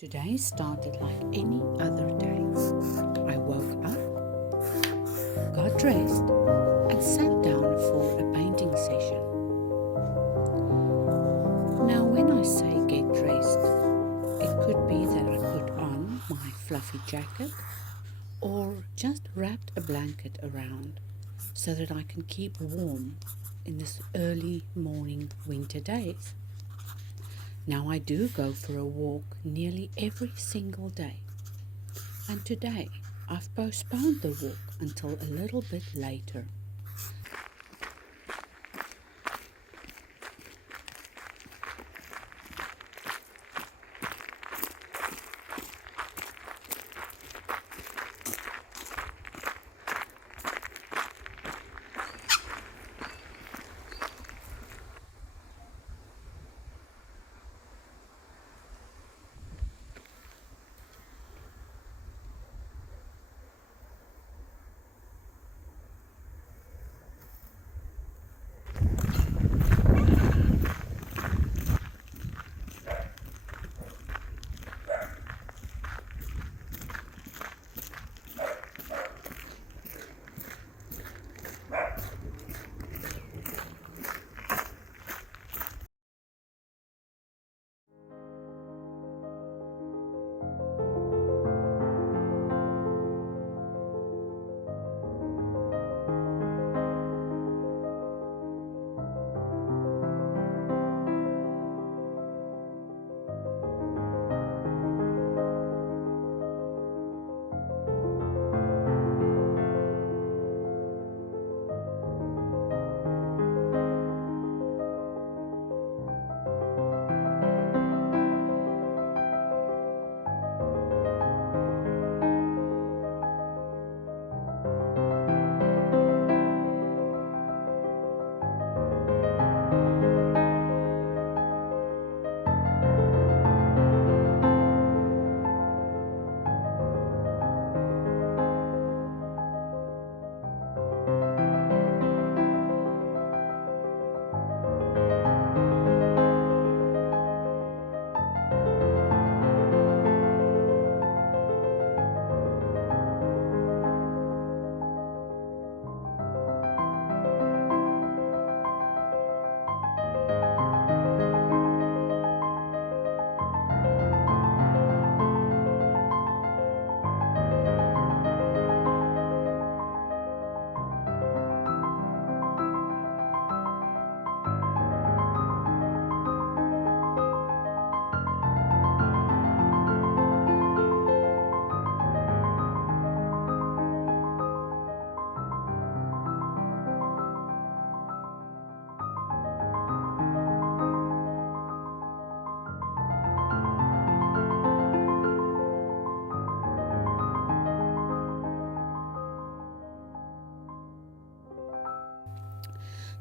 Today started like any other day. I woke up, got dressed, and sat down for a painting session. Now, when I say get dressed, it could be that I put on my fluffy jacket or just wrapped a blanket around so that I can keep warm in this early morning winter days. Now I do go for a walk nearly every single day, and today I've postponed the walk until a little bit later.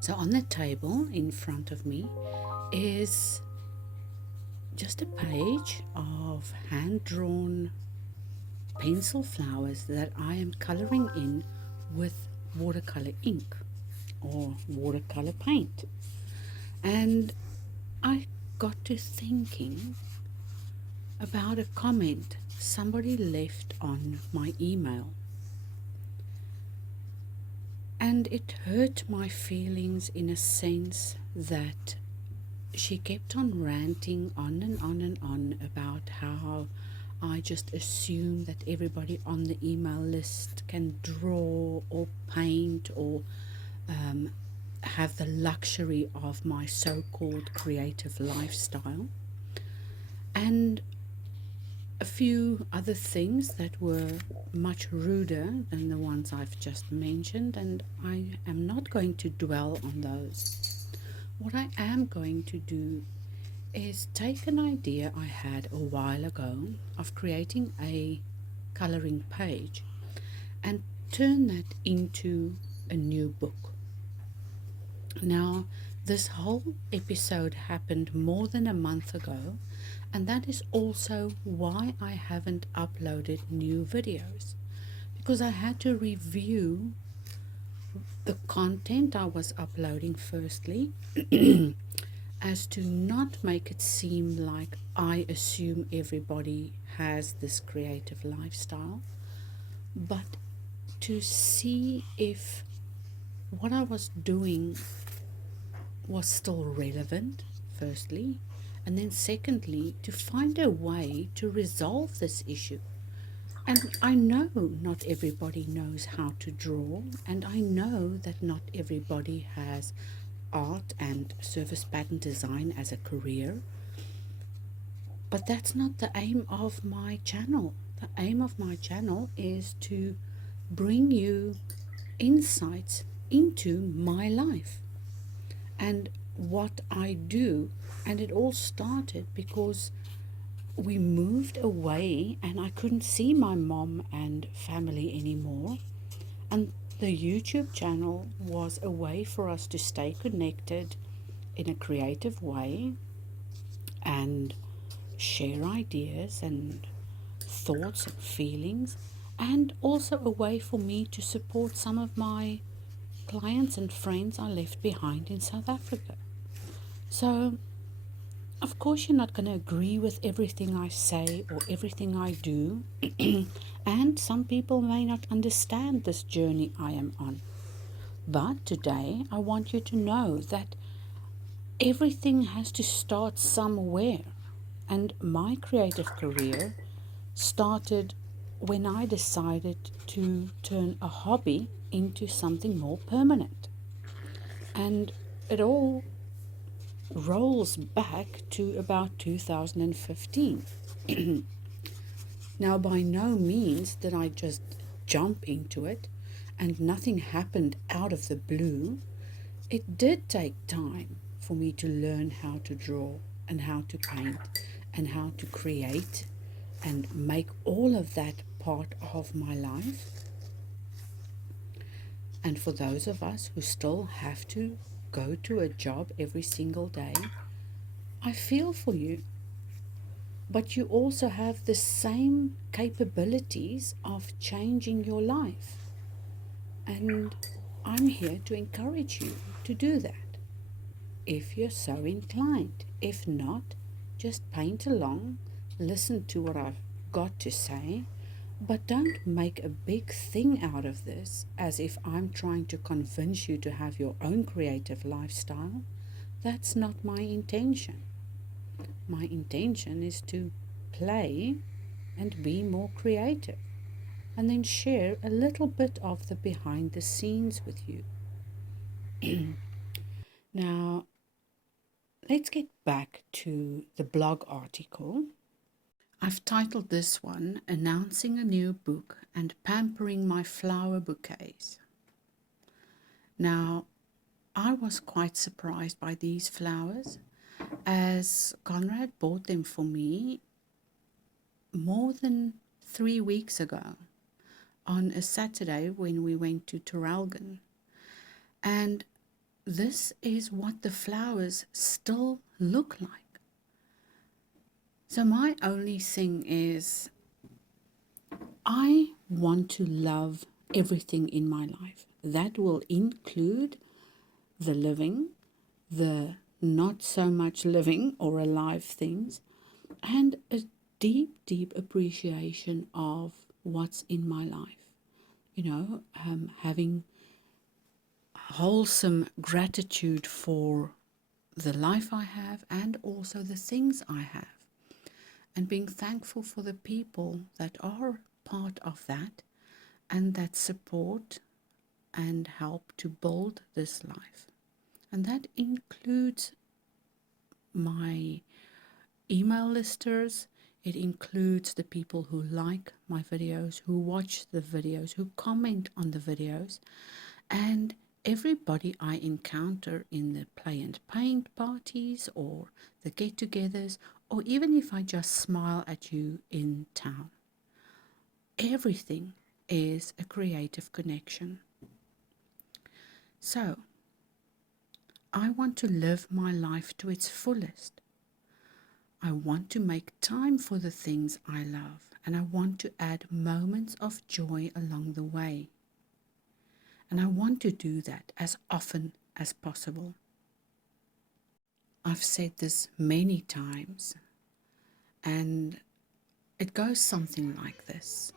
So on the table in front of me is just a page of hand-drawn pencil flowers that I am coloring in with watercolor ink or watercolor paint. And I got to thinking about a comment somebody left on my email. And it hurt my feelings in a sense that she kept on ranting on and on and on about how I just assume that everybody on the email list can draw or paint or have the luxury of my so-called creative lifestyle, and a few other things that were much ruder than the ones I've just mentioned, and I am not going to dwell on those. What I am going to do is take an idea I had a while ago of creating a coloring page and turn that into a new book. Now, this whole episode happened more than a month ago, and that is also why I haven't uploaded new videos, because I had to review the content I was uploading firstly as to not make it seem like I assume everybody has this creative lifestyle, but to see if what I was doing was still relevant, firstly, and then secondly, to find a way to resolve this issue. And I know not everybody knows how to draw, and I know that not everybody has art and service pattern design as a career, but that's not the aim of my channel. The aim of my channel is to bring you insights into my life and what I do. And it all started because we moved away and I couldn't see my mom and family anymore. And the YouTube channel was a way for us to stay connected in a creative way and share ideas and thoughts and feelings, and also a way for me to support some of my clients and friends I left behind in South Africa. So, of course, you're not going to agree with everything I say or everything I do, and some people may not understand this journey I am on. But today, I want you to know that everything has to start somewhere, and my creative career started when I decided to turn a hobby into something more permanent. And it all rolls back to about 2015. Now, by no means did I just jump into it and nothing happened out of the blue. It did take time for me to learn how to draw and how to paint and how to create and make all of that part of my life. And for those of us who still have to go to a job every single day, I feel for you. But you also have the same capabilities of changing your life. And I'm here to encourage you to do that, if you're so inclined. If not, just paint along, listen to what I've got to say, but don't make a big thing out of this as if I'm trying to convince you to have your own creative lifestyle. That's not my intention. My intention is to play and be more creative, and then share a little bit of the behind the scenes with you. Now, let's get back to the blog article. I've titled this one, Announcing a New Book and Pampering My Flower Bouquets. Now, I was quite surprised by these flowers, as Conrad bought them for me more than 3 weeks ago on a Saturday when we went to Traralgon. And this is what the flowers still look like. So my only thing is, I want to love everything in my life. That will include the living, the not so much living or alive things, and a deep, deep appreciation of what's in my life. Having wholesome gratitude for the life I have and also the things I have, and being thankful for the people that are part of that and that support and help to build this life. And that includes my email listers. It includes the people who like my videos, who watch the videos, who comment on the videos, and everybody I encounter in the play and paint parties or the get-togethers, or even if I just smile at you in town. Everything is a creative connection. So, I want to live my life to its fullest. I want to make time for the things I love, and I want to add moments of joy along the way. And I want to do that as often as possible. I've said this many times, and it goes something like this.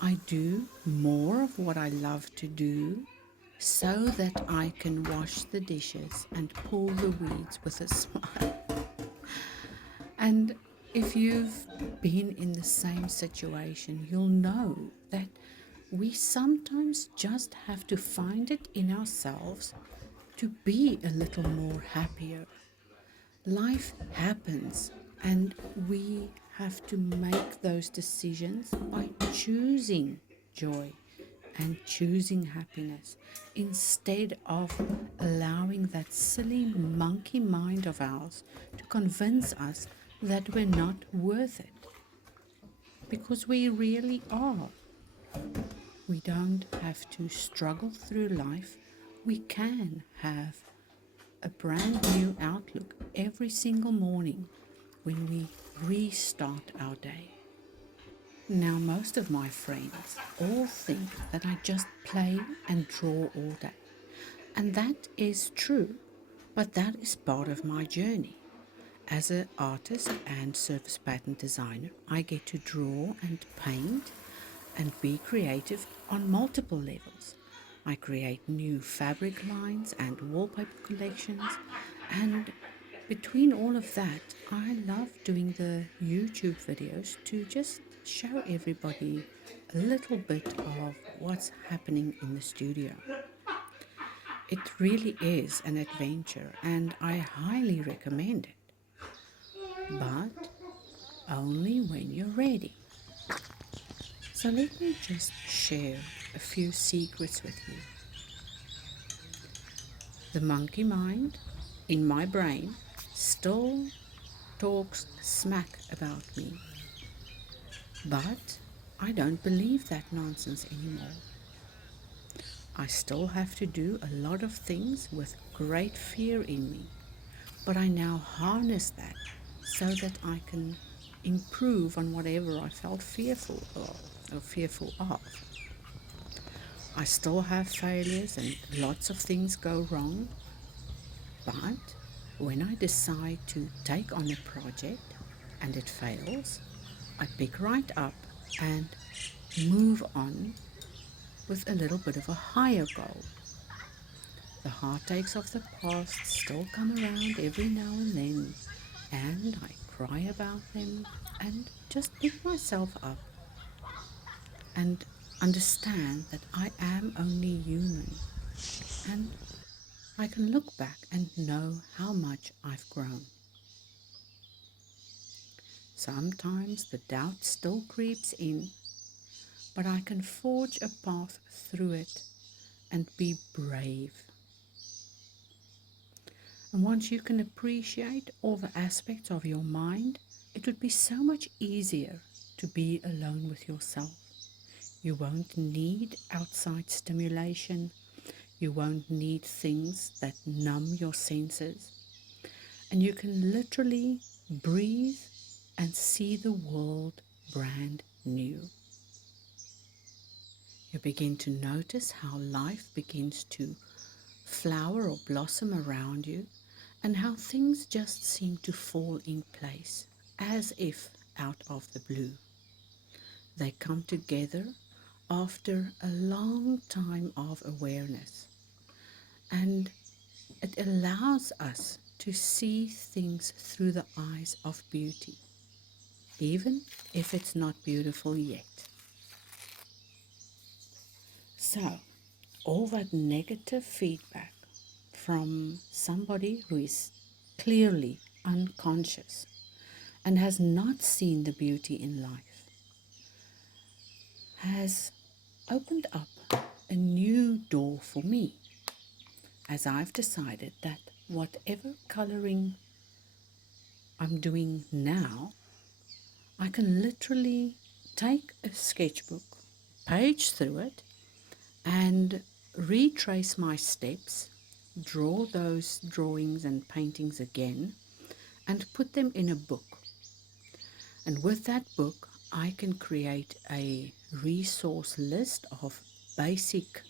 I do more of what I love to do so that I can wash the dishes and pull the weeds with a smile. And if you've been in the same situation, you'll know that we sometimes just have to find it in ourselves to be a little more happier. Life happens, and we have to make those decisions by choosing joy and choosing happiness instead of allowing that silly monkey mind of ours to convince us that we're not worth it. Because we really are. We don't have to struggle through life. We can have a brand new outlook every single morning when we restart our day. Now, most of my friends all think that I just play and draw all day. And that is true, but that is part of my journey. As an artist and surface pattern designer, I get to draw and paint and be creative on multiple levels. I create new fabric lines and wallpaper collections, and between all of that, I love doing the YouTube videos to just show everybody a little bit of what's happening in the studio. It really is an adventure, and I highly recommend it, but only when you're ready. So let me just share a few secrets with you. The monkey mind in my brain still talks smack about me, but I don't believe that nonsense anymore. I still have to do a lot of things with great fear in me, but I now harness that so that I can improve on whatever I felt fearful of. I still have failures and lots of things go wrong, but when I decide to take on a project and it fails, I pick right up and move on with a little bit of a higher goal. The heartaches of the past still come around every now and then, and I cry about them and just pick myself up and understand that I am only human, and I can look back and know how much I've grown. Sometimes the doubt still creeps in, but I can forge a path through it and be brave. And once you can appreciate all the aspects of your mind, it would be so much easier to be alone with yourself. You won't need outside stimulation. You won't need things that numb your senses. And you can literally breathe and see the world brand new. You begin to notice how life begins to flower or blossom around you, and how things just seem to fall in place, as if out of the blue. They come together after a long time of awareness, and it allows us to see things through the eyes of beauty, even if it's not beautiful yet. So, all that negative feedback from somebody who is clearly unconscious and has not seen the beauty in life has opened up a new door for me, as I've decided that whatever coloring I'm doing now, I can literally take a sketchbook, page through it, and retrace my steps, draw those drawings and paintings again, and put them in a book. And with that book, I can create a resource list of basic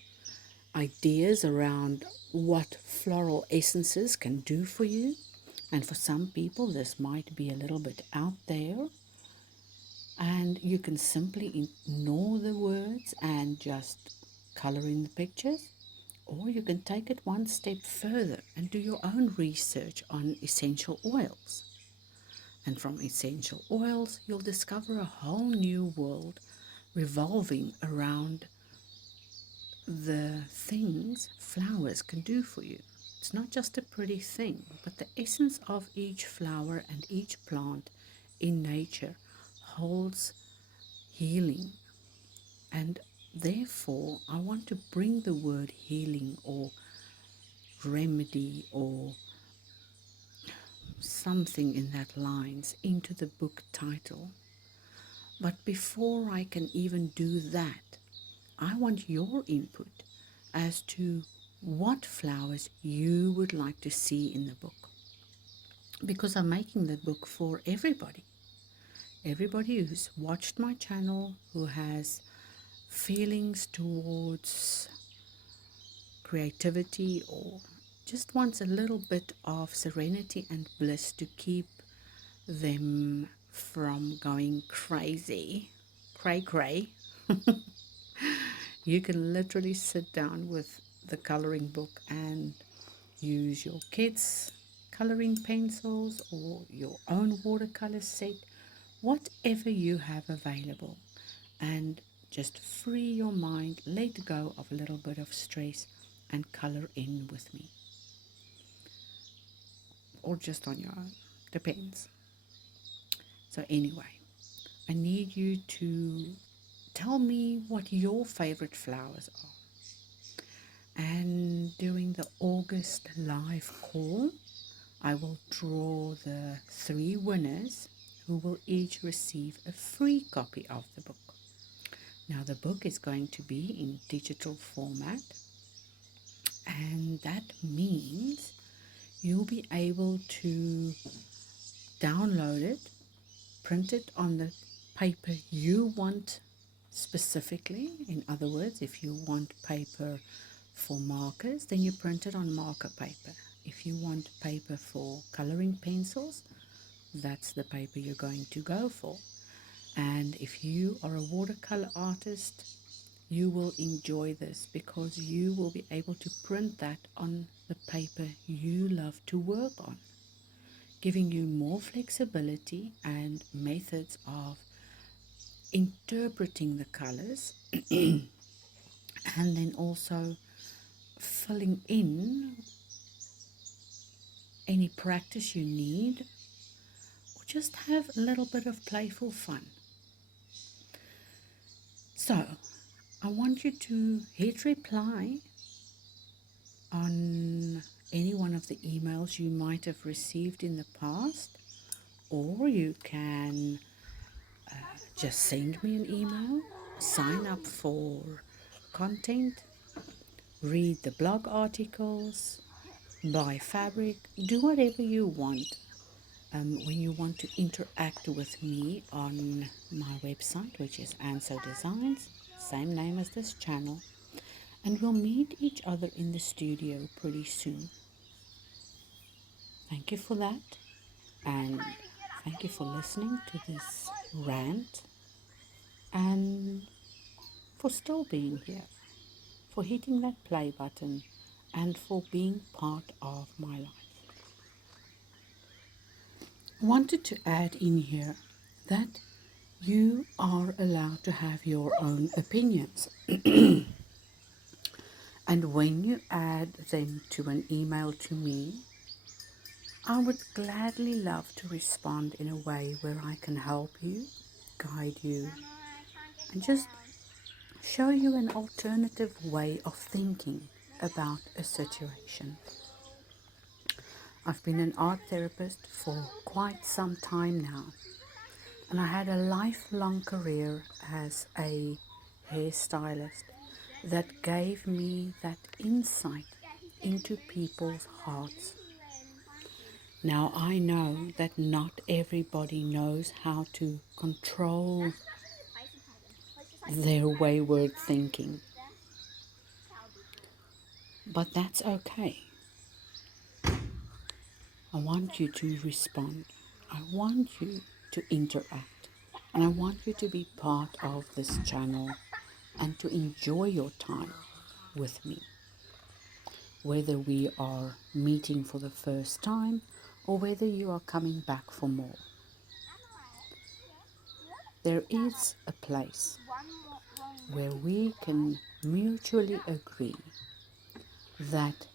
ideas around what floral essences can do for you. And for some people, this might be a little bit out there, and you can simply ignore the words and just color in the pictures. Or you can take it one step further and do your own research on essential oils. And from essential oils, you'll discover a whole new world revolving around the things flowers can do for you. It's not just a pretty thing, but the essence of each flower and each plant in nature holds healing. And therefore, I want to bring the word healing or remedy or something in that lines into the book title. But before I can even do that, I want your input as to what flowers you would like to see in the book. Because I'm making the book for everybody. Everybody who's watched my channel, who has feelings towards creativity or just wants a little bit of serenity and bliss to keep them from going crazy, cray cray. You can literally sit down with the coloring book and use your kids' coloring pencils or your own watercolor set, whatever you have available, and just free your mind, let go of a little bit of stress, and color in with me. Or just on your own, depends. So, anyway, I need you to tell me what your favorite flowers are. And during the August live call, I will draw the 3 winners who will each receive a free copy of the book. Now, the book is going to be in digital format, and that means you'll be able to download it, print it on the paper you want specifically. In other words, if you want paper for markers, then you print it on marker paper. If you want paper for coloring pencils, that's the paper you're going to go for. And if you are a watercolor artist, you will enjoy this because you will be able to print that on the paper you love to work on, giving you more flexibility and methods of interpreting the colors and then also filling in any practice you need, or just have a little bit of playful fun. So, I want you to hit reply on any one of the emails you might have received in the past, or you can just send me an email, sign up for content, read the blog articles, buy fabric, do whatever you want. When you want to interact with me on my website, which is Anso Designs, same name as this channel, and we'll meet each other in the studio pretty soon. Thank you for that, and thank you for listening to this rant, and for still being here, for hitting that play button, and for being part of my life. Wanted to add in here that you are allowed to have your own opinions. And when you add them to an email to me, I would gladly love to respond in a way where I can help you, guide you, and just show you an alternative way of thinking about a situation. I've been an art therapist for quite some time now, and I had a lifelong career as a hairstylist that gave me that insight into people's hearts. Now I know that not everybody knows how to control their wayward thinking. But that's okay. I want you to respond. I want you to interact. And I want you to be part of this channel and to enjoy your time with me. Whether we are meeting for the first time or whether you are coming back for more. There is a place where we can mutually agree that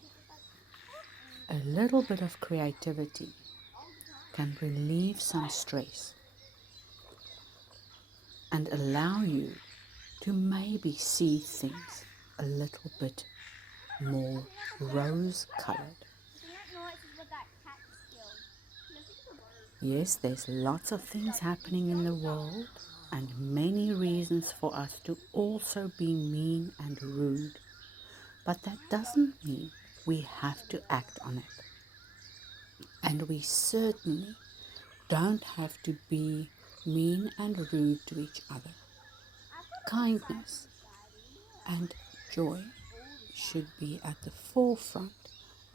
a little bit of creativity can relieve some stress and allow you to maybe see things a little bit more rose-colored. Yes, there's lots of things happening in the world and many reasons for us to also be mean and rude, but that doesn't mean we have to act on it. And we certainly don't have to be mean and rude to each other. Kindness and joy should be at the forefront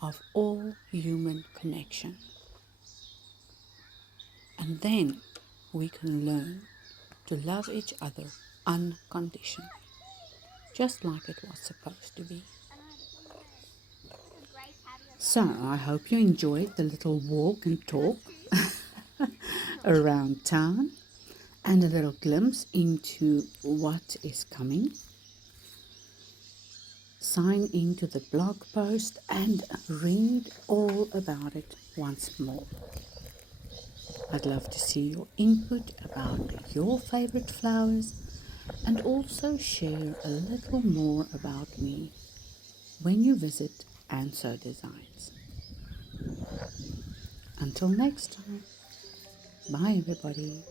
of all human connection. And then we can learn to love each other unconditionally, just like it was supposed to be. So I hope you enjoyed the little walk and talk around town and a little glimpse into what is coming. Sign into the blog post and read all about it once more. I'd love to see your input about your favorite flowers and also share a little more about me when you visit And So Designs. Until next time, bye everybody.